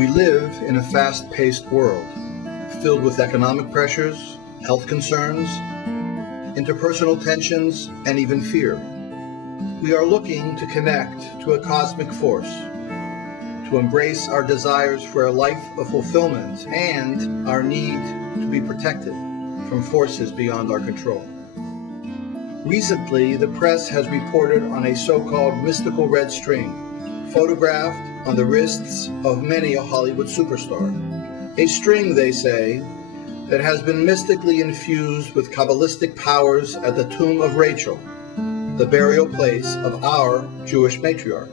We live in a fast-paced world, filled with economic pressures, health concerns, interpersonal tensions, and even fear. We are looking to connect to a cosmic force, to embrace our desires for a life of fulfillment and our need to be protected from forces beyond our control. Recently, the press has reported on a so-called mystical red string, photographed on the wrists of many a Hollywood superstar. A string, they say, that has been mystically infused with Kabbalistic powers at the tomb of Rachel, the burial place of our Jewish matriarch.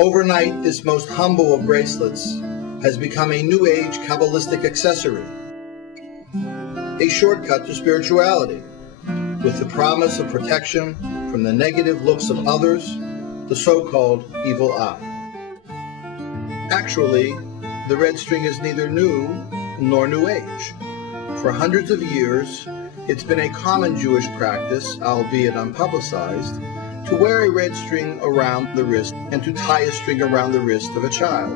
Overnight, this most humble of bracelets has become a New Age Kabbalistic accessory, a shortcut to spirituality, with the promise of protection from the negative looks of others, the so-called evil eye. Actually, the red string is neither new nor New Age. For hundreds of years, it's been a common Jewish practice, albeit unpublicized, to wear a red string around the wrist and to tie a string around the wrist of a child.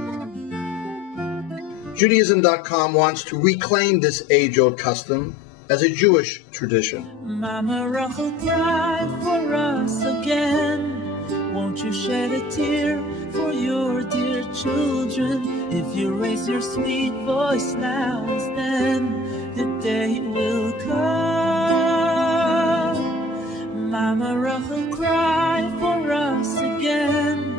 Judaism.com wants to reclaim this age-old custom as a Jewish tradition. Mama Rachel cried for us again. Won't you shed a tear for your dear children? If you raise your sweet voice now as then, the day will come. Mama Rachel cried for us again.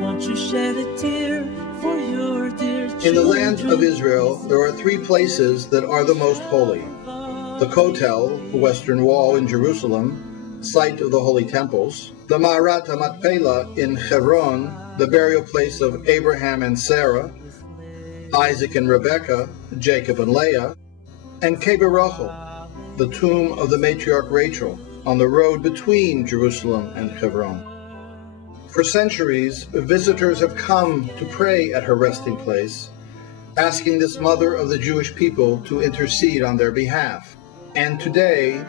Won't you shed a tear for your dear children? In the land of Israel, there are three places that are the most holy. The Kotel, the Western Wall in Jerusalem, site of the Holy Temples, the Ma'arat HaMakpelah in Hebron, the burial place of Abraham and Sarah, Isaac and Rebekah, Jacob and Leah, and Keber Rachel, the tomb of the matriarch Rachel, on the road between Jerusalem and Hebron. For centuries, visitors have come to pray at her resting place, asking this mother of the Jewish people to intercede on their behalf. And today,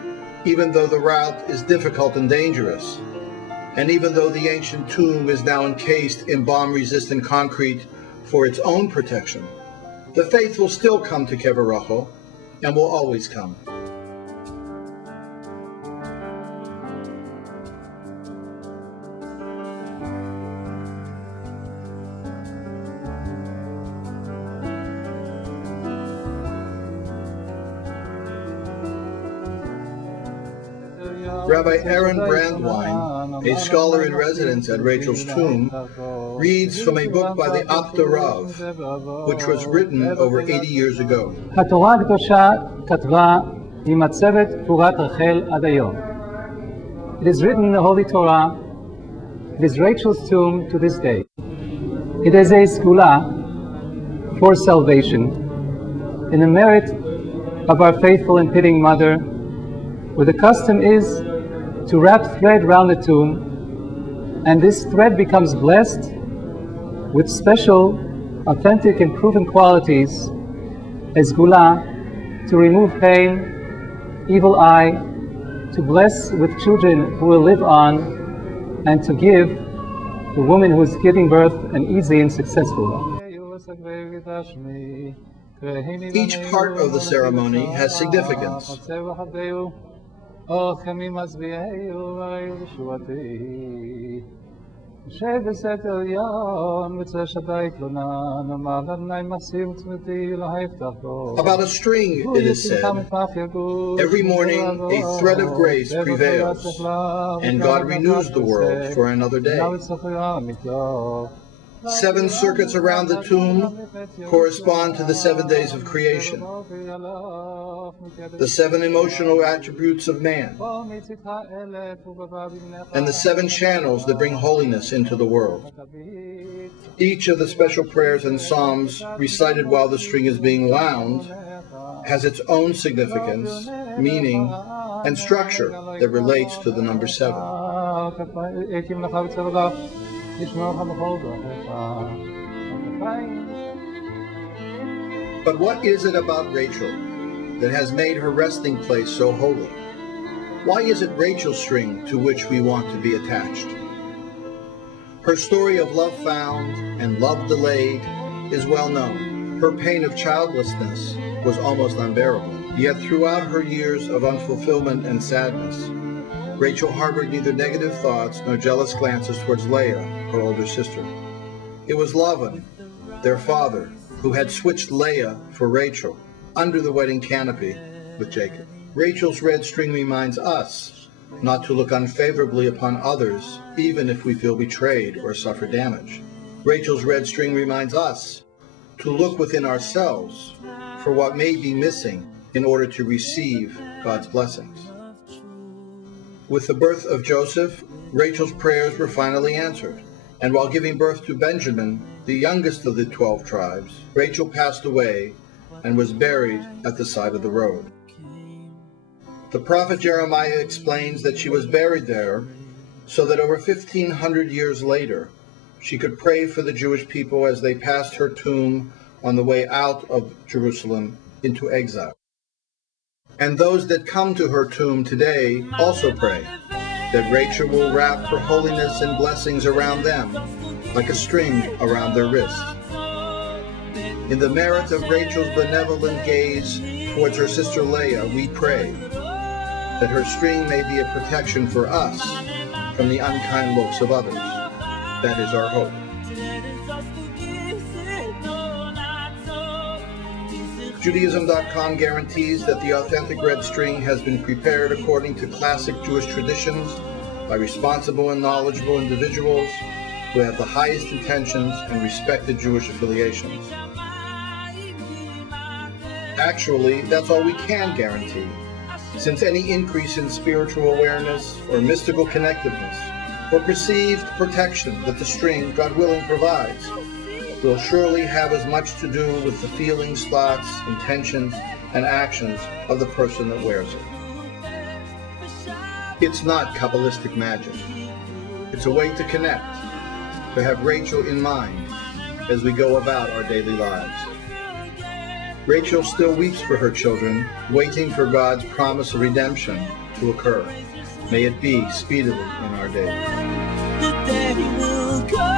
even though the route is difficult and dangerous, and even though the ancient tomb is now encased in bomb-resistant concrete for its own protection, the faithful still come to Kever Rachel and will always come. Rabbi Aaron Brandwein, a scholar in residence at Rachel's tomb, reads from a book by the Abda Rav, which was written over 80 years ago. התורה הקדושה כתבה היא מצבת קבורת רחל עד היום. It is written in the Holy Torah. It is Rachel's tomb to this day. It is a skula for salvation in the merit of our faithful and pitying mother, where the custom is to wrap thread round the tomb, and this thread becomes blessed with special, authentic and proven qualities as gula, to remove pain, evil eye, to bless with children who will live on, and to give the woman who is giving birth an easy and successful one. Each part of the ceremony has significance. About a string, it is said, every morning a thread of grace prevails, and God renews the world for another day. 7 circuits around the tomb correspond to the 7 days of creation, the 7 emotional attributes of man, and the 7 channels that bring holiness into the world. Each of the special prayers and psalms recited while the string is being wound has its own significance, meaning, and structure that relates to the number 7. But what is it about Rachel that has made her resting place so holy? Why is it Rachel's string to which we want to be attached? Her story of love found and love delayed is well known. Her pain of childlessness was almost unbearable. Yet throughout her years of unfulfillment and sadness, Rachel harbored neither negative thoughts nor jealous glances towards Leah, her older sister. It was Laban, their father, who had switched Leah for Rachel under the wedding canopy with Jacob. Rachel's red string reminds us not to look unfavorably upon others, even if we feel betrayed or suffer damage. Rachel's red string reminds us to look within ourselves for what may be missing in order to receive God's blessings. With the birth of Joseph, Rachel's prayers were finally answered, and while giving birth to Benjamin, the youngest of the 12 tribes, Rachel passed away and was buried at the side of the road. The prophet Jeremiah explains that she was buried there so that over 1,500 years later, she could pray for the Jewish people as they passed her tomb on the way out of Jerusalem into exile. And those that come to her tomb today also pray that Rachel will wrap her holiness and blessings around them like a string around their wrist. In the merit of Rachel's benevolent gaze towards her sister Leah, we pray that her string may be a protection for us from the unkind looks of others. That is our hope. Judaism.com guarantees that the authentic red string has been prepared according to classic Jewish traditions by responsible and knowledgeable individuals who have the highest intentions and respected Jewish affiliations. Actually, that's all we can guarantee, since any increase in spiritual awareness or mystical connectedness or perceived protection that the string, God willing, provides will surely have as much to do with the feelings, thoughts, intentions, and actions of the person that wears it. It's not Kabbalistic magic. It's a way to connect, to have Rachel in mind as we go about our daily lives. Rachel still weeps for her children, waiting for God's promise of redemption to occur. May it be speedily in our day. The day will come.